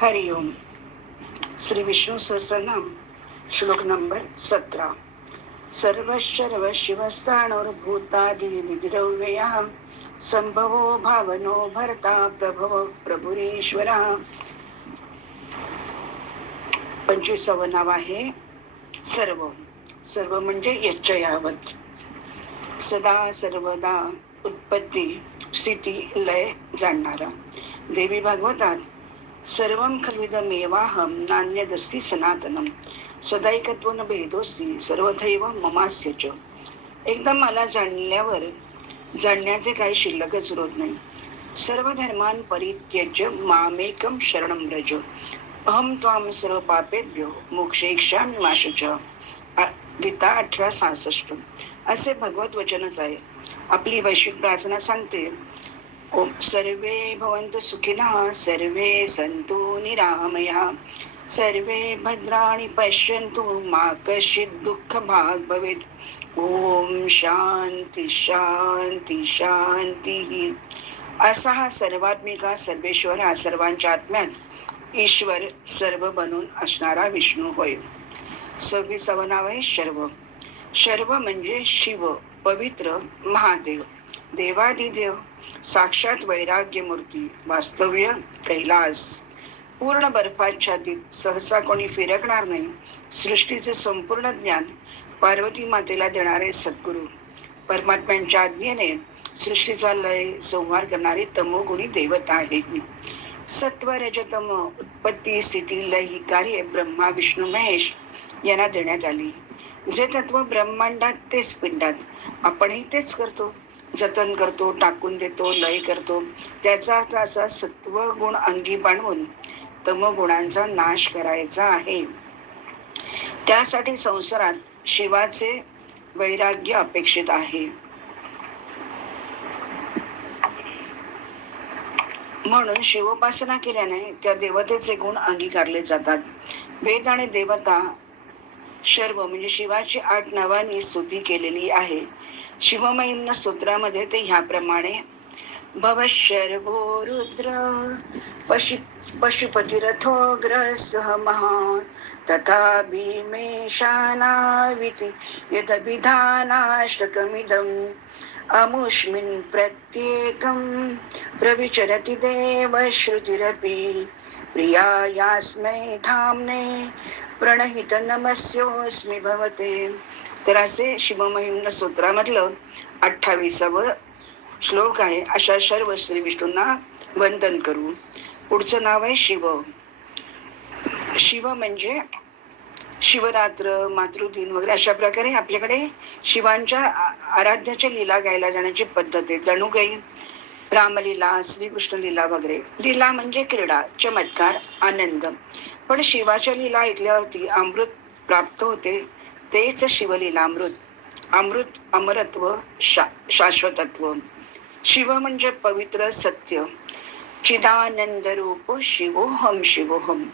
हरिओम श्री विष्णू सहस्रनाम। श्लोक नंबर सतरा। सर्वशर्व शिवस्थाणुर्भूतादि निद्रव्यया संभवो भावनो भरता प्रभव प्रभुरेश्वरा। पंचवीसावं नाव आहे सर्व। सर्व म्हणजे यच्चयावत सदा सर्वदा उत्पत्ती स्थिती लय जाणणारा। देवी भागवतात सर्वं खल्विदमेवाहं नान्यदस्ति सनातनम सदैकत्वन भेदोस्ती सर्वथैव ममास्य च। एकदा मला जाणल्यावर जाणण्याचे काही शिल्लकच रोध नाही। सर्व धर्मान परित्यज्य मामेकम शरणं व्रज। अहम त्वाम सर्व पापेभ्यो मोक्षेक्षा मा गीता अठरा सहासष्ट। असे भगवत वचनच आहे। आपली वैश्विक प्रार्थना सांगते ओम सर्वे भवन्तु सुखिनः सर्वे सन्तु निरामया। सर्वे भद्राणि पश्यन्तु मा कश्चित् दुःखभाग् भवेत्। ॐ शान्ति शान्ति शान्तिः। असा हा सर्वात्मिका सर्वेश्वर हा सर्वांच्या आत्म्यात ईश्वर सर्व बनून असणारा विष्णू होय। सव्वीसावं नाव आहे शर्व। शर्व म्हणजे शिव पवित्र महादेव। देवादिदेव साक्षात वैराग्य मूर्ती वास्तव्य कैलास. पूर्ण बर्फाच्छादित सहसा कोणी फिरकणार नाही. सृष्टीचे संपूर्ण ज्ञान पार्वती मातेला देणारे सद्गुरू. परमात्म्यांच्या आज्ञेने सृष्टीचा लय संहार करणारी तमोगुणी देवता आहे सत्व रजतम उत्पत्ती स्थिती लय ही कार्य ब्रह्मा विष्णू महेश यांना देण्यात आली. जे तत्व ब्रह्मांडात तेच पिंडात आपणही तेच करतो. जतन करतो टाकून देतो लय करतो. त्याचा अर्थ असा सत्व गुण अंगी बांधून तमगुणांचा नाश करायचा आहे. त्यासाठी संसारात शिवाचे वैराग्य अपेक्षित आहे. म्हणून शिवोपासना केल्याने त्या देवतेचे गुण अंगीकारले जातात. वेद आणि देवता शर्व म्हणजे शिवाची आठ नावांनी स्तुती केलेली आहे. शिवमहिम्न सूत्रामध्ये ते ह्याप्रमाणे भवशर्वो रुद्र पशु पशुपतिरथोग्रसः महान् तथा भीमेशानाविति यदभिधानाष्टकमिदम् अमुष्मिन् प्रत्येकं प्रविचरति देवश्रुतिरपि प्रिया यास्मै धाम्ने प्रणहित नमस्योऽस्मि भवते। तर असे शिवमहिम्न सूत्रामधलं अठ्ठावीसावं श्लोक आहे. अशा सर्व श्री विष्णूंना वंदन करू. पुढचं नाव आहे शिव. शिव म्हणजे शिवरात्र मातृदिन वगैरे अशा प्रकारे आपल्याकडे शिवांच्या आ- आराध्याच्या लीला गायला जाण्याची पद्धत आहे. जणू काही रामलीला श्रीकृष्ण लीला वगैरे. लीला म्हणजे क्रीडा चमत्कार आनंद. पण शिवाच्या लीला ऐकल्यावरती अमृत प्राप्त होते. तेच शिवलीलामृत अमृत अमृत अमरत्व शा शाश्वतत्व. शिव म्हणजे पवित्र सत्य. चिदानंद रूप शिवोहम शिवोहम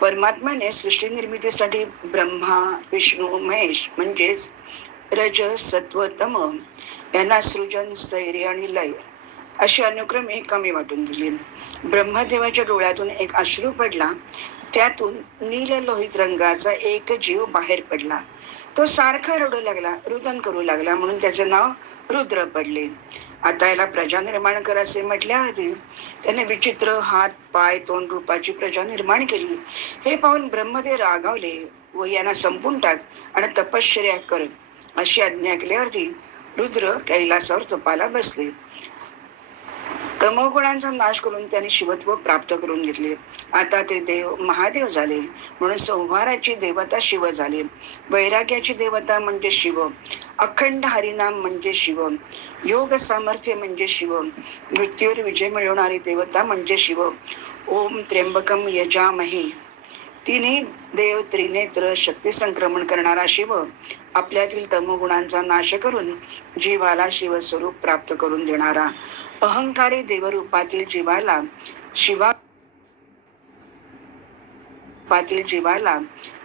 परमात्म्याने सृष्टी निर्मितीसाठी ब्रह्मा विष्णू महेश म्हणजेच रज सत्व तम यांना सृजन सैर्य आणि लय अशी अनुक्रमे कमी वाटून दिली. ब्रह्मदेवाच्या डोळ्यातून एक अश्रू पडला. त्यातून नील लोहित रंगाचा एक जीव बाहेर पडला. तो सारखा रडू लागला रुदन करू लागला म्हणून त्याचे नाव रुद्र पडले. आता याला प्रजा निर्माण कर असे म्हटल्याआधी त्याने विचित्र हात पाय तोंड रूपाची प्रजा निर्माण केली. हे पाहून ब्रह्मदेव रागावले व यांना संपून टाक आणि तपश्चर्या कर अशी आज्ञा केल्यावरती रुद्र कैलासावर तपाला बसले. तमोगुणांचा नाश करून त्यांनी शिवत्व प्राप्त करून घेतले. आता ते देव महादेव झाले. म्हणून संहाराची देवता शिव झाले. वैराग्याची देवता म्हणजे शिव. अखंड हरिनाम म्हणजे शिव. योग सामर्थ्य म्हणजे शिव. मृत्यूवर विजय मिळवणारी देवता म्हणजे शिव. ओम त्र्यंबकम यजामहे. तिन्ही देव त्रिनेत्र शक्ती संक्रमण करणारा शिव. आपल्यातील तमोगुणांचा नाश करून जीवाला शिवस्वरूप प्राप्त करून देणारा. अहंकारी देवरूपातील जीवाला शिवा पातील जीवाला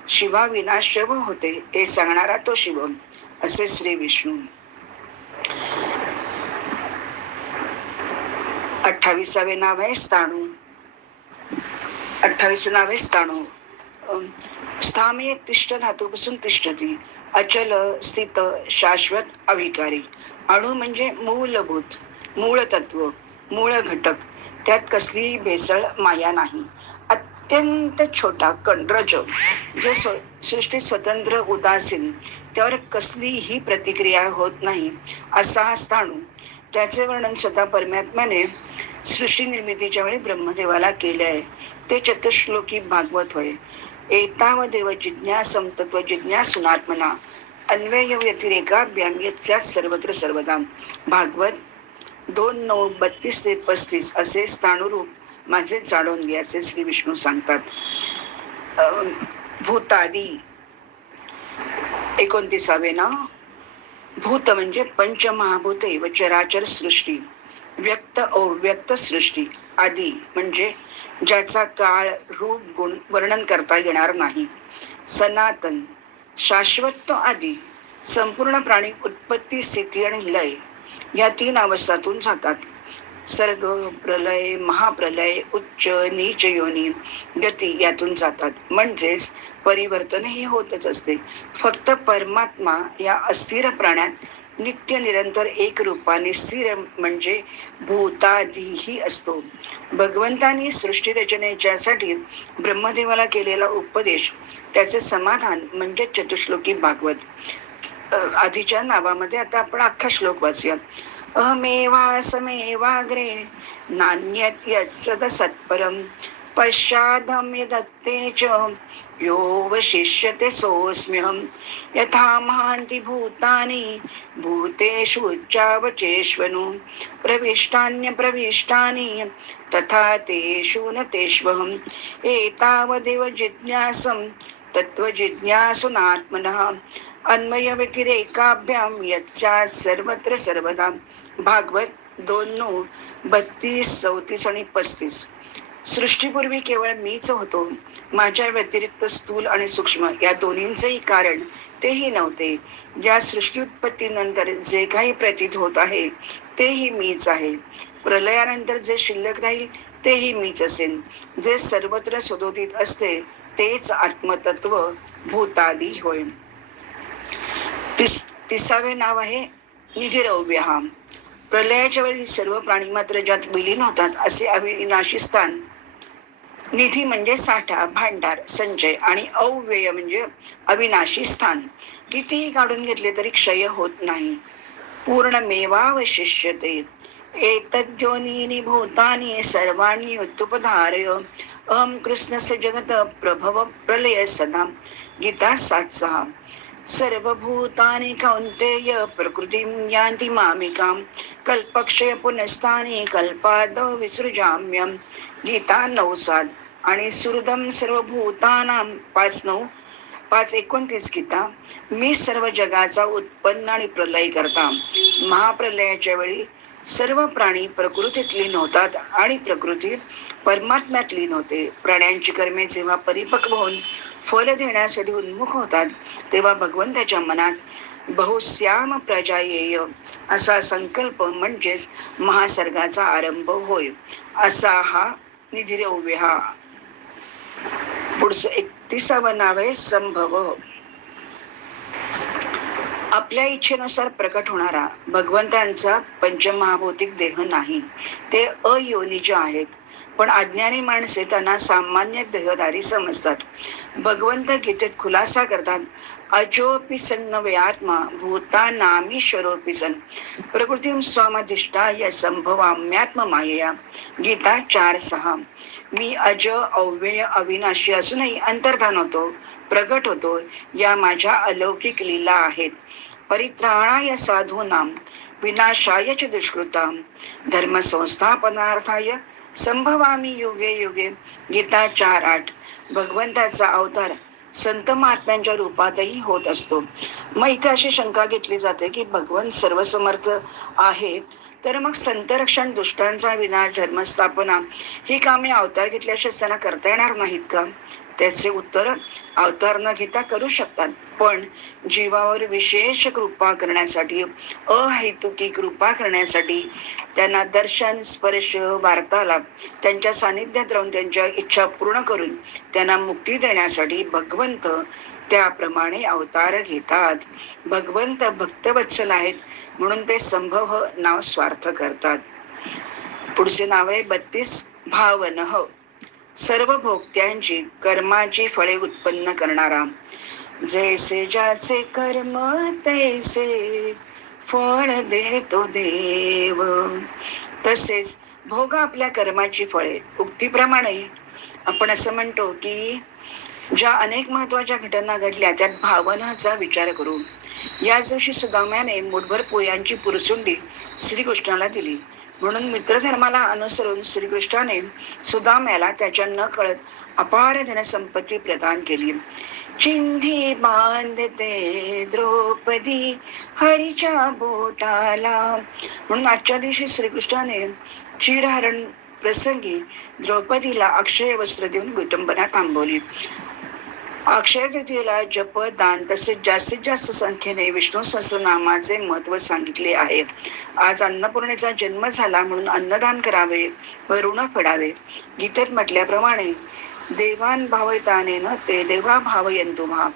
शिवा विनाशव होते हे सांगणारा तो शिव असे श्री विष्णू. अठ्ठावीसावे नाव आहे स्थाणू. अठ्ठावीस नाव आहे स्थाणू. स्थामी तिष्ठ धातूपासून तिष्ठती अचल स्थित शाश्वत अविकारी. अणु म्हणजे मूलभूत. मूळ तत्व मूळ घटक त्यात कसलीही भेसळ माया नाही. अत्यंत छोटा कण रज जे सृष्टी स्वतंत्र उदासीन त्यावर कसलीही प्रतिक्रिया होत नाही असा स्थाणू. त्याचे वर्णन स्वतः परमात्म्याने सृष्टी निर्मितीच्या वेळी ब्रह्मदेवाला केले आहे. ते चतुश्लोकी भागवत होय. एताव देव जिज्ञासम तत्व जिज्ञासुनात्मना अन्वय व्यतिरेकाभ्याम यस्यात सर्वत्र सर्वदा. भागवत दोन नऊ बत्तीस ते पस्तीस असे स्थानुरूप माझे जाणून घे असे श्री विष्णू सांगतात. भूतादी एकोणतीसावे ना? भूत म्हणजे पंचमहाभूते व चराचर सृष्टी व्यक्त अव्यक्त सृष्टी आदी म्हणजे ज्याचा काळ रूप गुण वर्णन करता येणार नाही. सनातन शाश्वत आदी संपूर्ण प्राणी उत्पत्ती स्थिती आणि लय या तीन अवस्थातून जातात. सर्ग प्रलय महाप्रलय उच्च नीच योनी गती यातून जातात. म्हणजेच परिवर्तन हे होतच असते. फक्त परमात्मा या अस्थिर प्राण्यात नित्य निरंतर एक रूपाने स्थिर म्हणजे भूताधीही असतो. भगवंतानी सृष्टी रचनेच्यासाठी ब्रह्मदेवाला केलेला उपदेश त्याचे समाधान म्हणजे चतुश्लोकी भागवत. आधीच्या नावामध्ये आता आपण अख्खा श्लोक वाचूया अमेवासमेवाग्रे नान्यत् यत्सद सत्परम पश्चादं यदत्ते च यो वशिष्यते सोऽस्म्यहं. यथा महान्ति भूतानि भूतेषु उच्चावचेष्वनु प्रविष्टान्यप्रविष्टानि तथा तेषु न तेष्वहम् एतावदेव जिज्ञासं तत्त्वजिज्ञासुनात्मनः अन्वयव्यतिरेकाभ्यां यत्स्यात् सर्वत्र सर्वदा. भागवत दोन नऊ बत्तीस चौतीस आणि पस्तीस. सृष्टीपूर्वी केवळ मीच होतो. माझ्या व्यतिरिक्त स्थूल आणि सूक्ष्म या दोन्हींचेही कारण तेही नव्हते. या सृष्टी उत्पत्तीनंतर जे काही प्रतीत होत आहे तेही मीच आहे. प्रलयानंतर जे शिल्लक राहील तेही मीच असेन जे सर्वत्र सदोदित असते तेच आत्मतत्व भूतादी होय. तिस तिसावे नाव आहे निधिरव्यहा प्रलयाच्या वेळी सर्व प्राणी मात्र ज्यात विलीन होतात असे अविनाशी स्थान. निधी म्हणजे साठा भांडार संचय आणि अव्यय म्हणजे अविनाशी स्थान. कितीही काढून घेतले तरी क्षय होत नाही. पूर्ण मेवावशिष्यते एतद्योनीनि भूतानि सर्वाणि उत्तुपधारय. अहं कृष्णस्य जगत प्रभव प्रलय सदा गीता सात सहा. सर्वभूतानि कौन्तेय प्रकृतिं यान्ति मामिकां। कल्पक्षय पुनस्तानि कल्पाद विसृजाम्यं। गीता नऊ सात आणि सुहृदम सर्वभूतानां पाच नऊ पाच एकोणतीस गीता मी सर्व जगाचा उत्पन्न आणि प्रलय करता. महाप्रलयाच्या वेळी सर्व प्राणी प्रकृतीत लीन होतात आणि प्रकृती परमात्म्यात लीन होते. प्राण्यांची कर्मे जेव्हा परिपक्व होऊन फल देण्यासाठी उन्मुख होतात. तेव्हा भगवंताच्या मनात बहुश्याम प्रजा येय. असा संकल्प म्हणजेच महासर्गाचा आरंभ होय. असा हा निधिरव्य हा. पुढचं एकतीसावं नाव आहे संभव. आपल्या इच्छेनुसार प्रकट होणारा भगवंतांचा पंचमहाभौतिक देह नाही. ते अयोनिज आहेत. पण अज्ञानी माणसे त्यांना सामान्य देहदारी समजतात. भगवंत गीतेत खुलासा करतात अजोपि भूता आत्मा भूतानामीश्वरोपि सन। स्वामादिष्टा या संभवाम्यात्म मायया। गीता चार सहा। मी अज अव्यय अविनाशी असूनही अंतर्धान होतो प्रगट होतो या माझ्या अलौकिक लीला आहेत। परित्राणाय साधूनाम विनाशाय च दुष्कृतां। धर्मसंस्थापनार्थाय संभवामी युगे युगे गीता चार आठ. भगवंताचा अवतार संत महात्म्यांच्या रूपातही होत असतो. मग इथे अशी शंका घेतली जाते की भगवंत सर्वसमर्थ आहेत तर मग संतरक्षण दुष्टांचा विनाश धर्मस्थापना ही कामे अवतार घेतल्याशी त्यांना करता येणार नाहीत का? त्याचे उत्तर अवतार न घेता करू शकतात. पण जीवावर विशेष कृपा करण्यासाठी अहेतुकी कृपा करण्यासाठी त्यांना दर्शन स्पर्श वार्तालाप त्यांच्या सानिध्यात राहून त्यांच्या इच्छा पूर्ण करून त्यांना मुक्ती देण्यासाठी भगवंत त्याप्रमाणे अवतार घेतात. भगवंत भक्तवत्सल आहेत म्हणून ते संभव नाव स्वार्थ करतात. पुढचे नाव आहे बत्तीस भावनह सर्व भोगत्यांची कर्माची फळे उत्पन्न करणारा. जैसे ज्याचे कर्म तैसे फळ देतो देव. तसेच भोग आपल्या कर्माची फळे. उक्तीप्रमाणे आपण असं म्हणतो की ज्या अनेक महत्त्वाच्या घटना घडल्या त्यात भावनाचा विचार करू. याच दिवशी सुदाम्याने मुठभर पोयांची पुरचुंडी श्रीकृष्णाला दिली. म्हणून मित्रधर्माला अनुसरून श्रीकृष्णाने सुदाम्याला त्याच्या न कळत अपार धनसंपत्ती प्रदान केली. चिंधी बांधते द्रौपदी हरीच्या बोटाला. म्हणून आजच्या दिवशी श्रीकृष्णाने चिरहरण प्रसंगी द्रौपदीला अक्षय वस्त्र देऊन विटंबना थांबवली. अक्षय तृतीयेला जप दान तसेच जास्तीत जास्त संख्येने विष्णू सहस्रनामाचे महत्त्व सांगितले आहे. आज अन्नपूर्णेचा जन्म झाला म्हणून अन्नदान करावे व ऋण फेडावे. गीतेत म्हटल्याप्रमाणे देवान भावयताने न ते देवा भावयंतु भा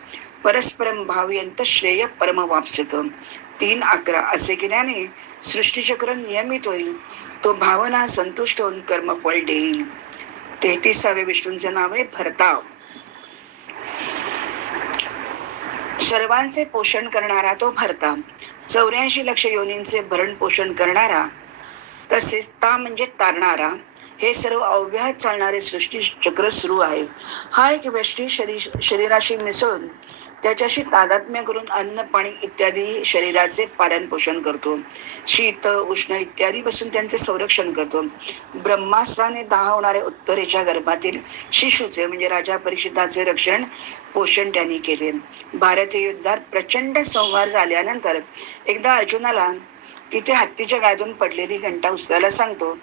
परस्परम भावयंत श्रेय परम वापसित. तीन अकरा असे केल्याने सृष्टीचक्र नियमित होईल तो भावना संतुष्ट होऊन कर्मफळ देईल. तेहतीसावे विष्णूंचे नाव आहे भरताव. सर्वांचे पोषण करणारा तो भरता. चौऱ्याऐंशी लक्ष योनींचे भरण पोषण करणारा तसेच ता म्हणजे तारणारा हे सर्व अव्याहत चालणारे सृष्टी चक्र सुरू आहे. हा एक व्यष्टी शरीर शरीराशी मिसळून त्याच्याशी तादात्म्य करून अन्न पाणी इत्यादी शरीराचे पालन पोषण करतो. शीत उष्ण इत्यादी पासून त्यांचे संरक्षण करतो. ब्रह्मास्त्राने दाह होणाऱ्या उत्तरेच्या गर्भातील शिशूचे म्हणजे राजा परिषदाचे रक्षण पोषण त्यांनी केले. भारतीय युद्धात प्रचंड संहार झाल्यानंतर एकदा अर्जुनाला तिथे हत्तीच्या गायतून पडलेली घंटा उचलायला सांगतो.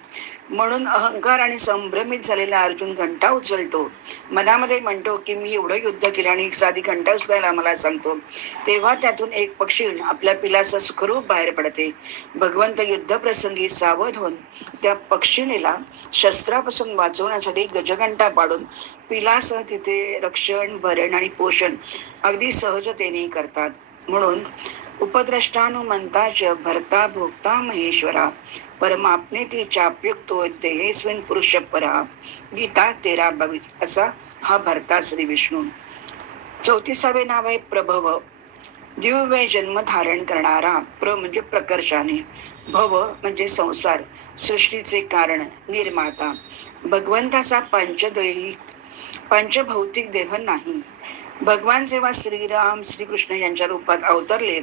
म्हणून अहंकार आणि संभ्रमित झालेला अर्जुन घंटा उचलतो. मनामध्ये म्हणतो की मी एवढं युद्ध केलं आणि साधी घंटा उचलायला मला सांगतो. तेव्हा त्यातून एक पक्षी आपल्या पिलाचा सुखरूप बाहेर पडते. भगवंत युद्ध प्रसंगी सावध होऊन त्या पक्षिणीला शस्त्रापासून वाचवण्यासाठी गजघंटा पाडून पिलासह तिथे रक्षण भरण आणि पोषण अगदी सहजतेने करतात. म्हणून उपद्रष्टानुमंताच भरता भोक्ता महेश्वरा। परमात्मे ते चापयुक्तो देहेस्विन पुरुष परा। गीता तेरा बावीस असा हा भरता श्री विष्णू। चौतीसावे नाव आहे प्रभव। दिव्य जन्म धारण करणारा प्र म्हणजे प्रकर्षाने। भव म्हणजे संसार सृष्टीचे कारण निर्माता। भगवंताचा पंचदैहिक पंचभौतिक देह नाही। भगवान जेव्हा श्रीराम श्रीकृष्ण यांच्या रूपात अवतरले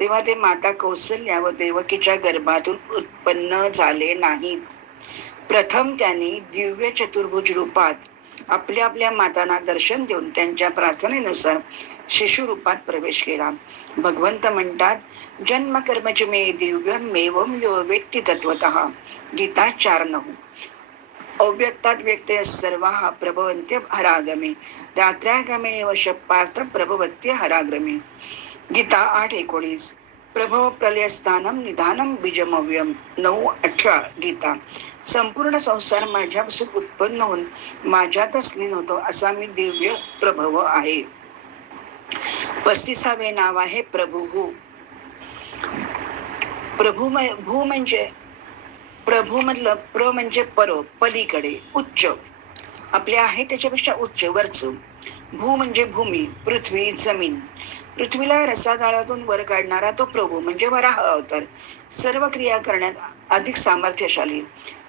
तेव्हा ते माता कौशल्या व देवकीच्या गर्भातून उत्पन्न झाले नाहीत. प्रथम त्यांनी दिव्य चतुर्भुज रूपात आपल्या आपल्या मातांना दर्शन देऊन त्यांच्या प्रार्थनेनुसार शिशु रूपात प्रवेश केला. भगवंत म्हणतात जन्म कर्मच मे दिव्य मेवम यो व्यक्ती तत्वत गीता चार नऊ. अव्यक्तात व्यक्त सर्व हा प्रभवंत्य हरागमे। रात्र्यागमे वश पार्थ प्रभवत्य हराग्रमे गीता आठ एकोणीस। प्रभव प्रलयस्थानम निधानम बीजमव्यम नऊ अठरा। गीता। संपूर्ण संसार माझ्यापासून उत्पन्न होऊन माझ्यातच लीन होतो असा मी दिव्य प्रभव आहे। पस्तीसावे नाव आहे प्रभू। प्रभू भू म्हणजे प्रभू म्हटलं प्र म्हणजे पर पलीकडे उच्च. आपले आहे त्याच्यापेक्षा उच्च वरच. भू म्हणजे भूमी पृथ्वी जमीन. पृथ्वीला रसागाळातून वर काढणारा तो प्रभू म्हणजे वराह अवतार. सर्व क्रिया करण्यात अधिक सामर्थ्यशाली.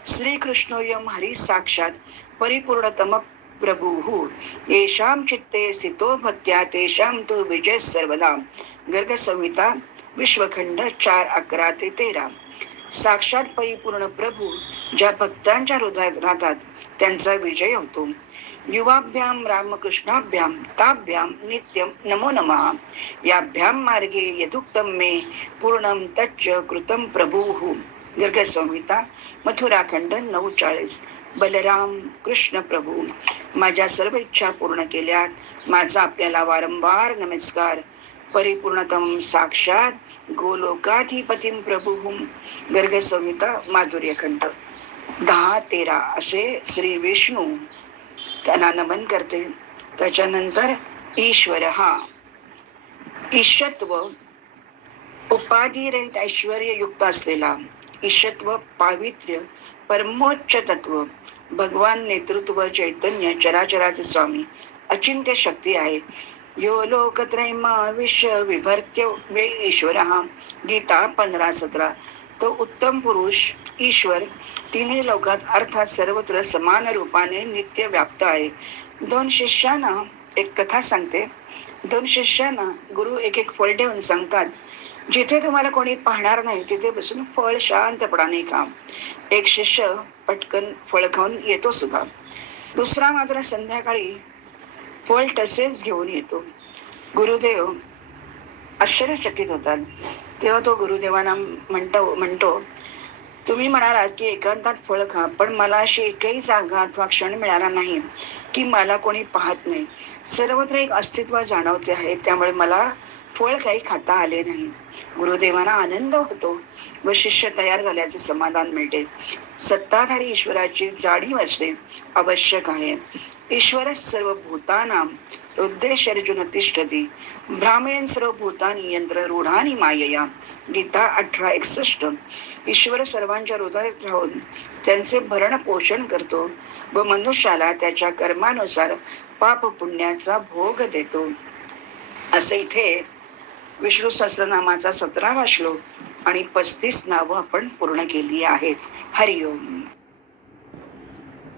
श्रीकृष्णोयम हरी साक्षात परिपूर्णतम प्रभू येशाम चित्ते सितो भक्त्या तेशाम तो विजय सर्वदा. गर्ग संहिता विश्वखंड चार अकरा ते तेरा. साक्षात परिपूर्ण प्रभू ज्या भक्तांच्या हृदयात राहतात त्यांचा विजय होतो. युवाभ्याम रामकृष्णाभ्याम ताभ्याम नित्यम नमो नमः. याभ्याम मार्गे यदुक्तम मे पूर्णम तच्च कृतम प्रभुः. गर्ग संहिता मथुराखंड नऊ चाळीस बलराम कृष्ण प्रभू माझ्या सर्व इच्छा पूर्ण केल्यात. माझा आपल्याला वारंवार नमस्कार. परिपूर्णतम साक्षात गोलोकाधिपतीं प्रभू गर्ग संहिता माधुर्यखंड दहा तेरा असे श्री विष्णू त्यांना नमन करते. त्याच्यानंतर ईश्वर हा ईशत्व उपाधिरहित ऐश्वर युक्त असलेला ईशत्व पावित्र्य परमोच्च तत्व भगवान नेतृत्व चैतन्य चराचराचे स्वामी अचिंत्य शक्ती आहे. यो लोकत्रयमा विश्व विभर्त्य वे ईश्वर। गीता पंधरा सतरा। तो उत्तम पुरुष ईश्वर तिन्ही लोकात अर्थात सर्वत्र समान रूपाने नित्य व्याप्त आहे. दोन शिष्यांना एक कथा सांगते. दोन शिष्यांना गुरु एक एक फळ ठेवून सांगतात. जिथे तुम्हाला कोणी पाहणार नाही तिथे बसून फळ शांतपणाने खा. एक शिष्य पटकन फळ खाऊन येतो सुद्धा. दुसरा मात्र संध्याकाळी फळ तसेच घेऊन येतो. गुरुदेव आश्चर्यचकित होतात. तेव्हा तो गुरुदेवांना म्हणतो म्हणतो तुम्ही म्हणालात की एकांतात फळ खा पण मला अशी एकही जागा अथवा क्षण मिळाला नाही की मला कोणी पाहत नाही. सर्वत्र एक अस्तित्व जाणवते आहे त्यामुळे मला फळ काही खाता आले नाही. गुरुदेवांना आनंद होतो व शिष्य तयार झाल्याचे समाधान मिळते. सत्ताधारी ईश्वराची जाणीव असणे आवश्यक आहे. ईश्वर सर्व भूतानाम हृदय अर्जुन तिष्ठती भ्रामेन सर्व भूतानी यंत्र रूढानी मायया गीता अठरा एकसष्ट. ईश्वर सर्वांच्या हृदयात राहून त्यांचे भरण पोषण करतो व मनुष्याला त्याच्या कर्मानुसार पाप पुण्याचा भोग देतो. असे इथे विष्णू सहस्रनामाचा सतरावा श्लोक आणि पस्तीस नावं आपण पूर्ण केली आहेत. हरिओम.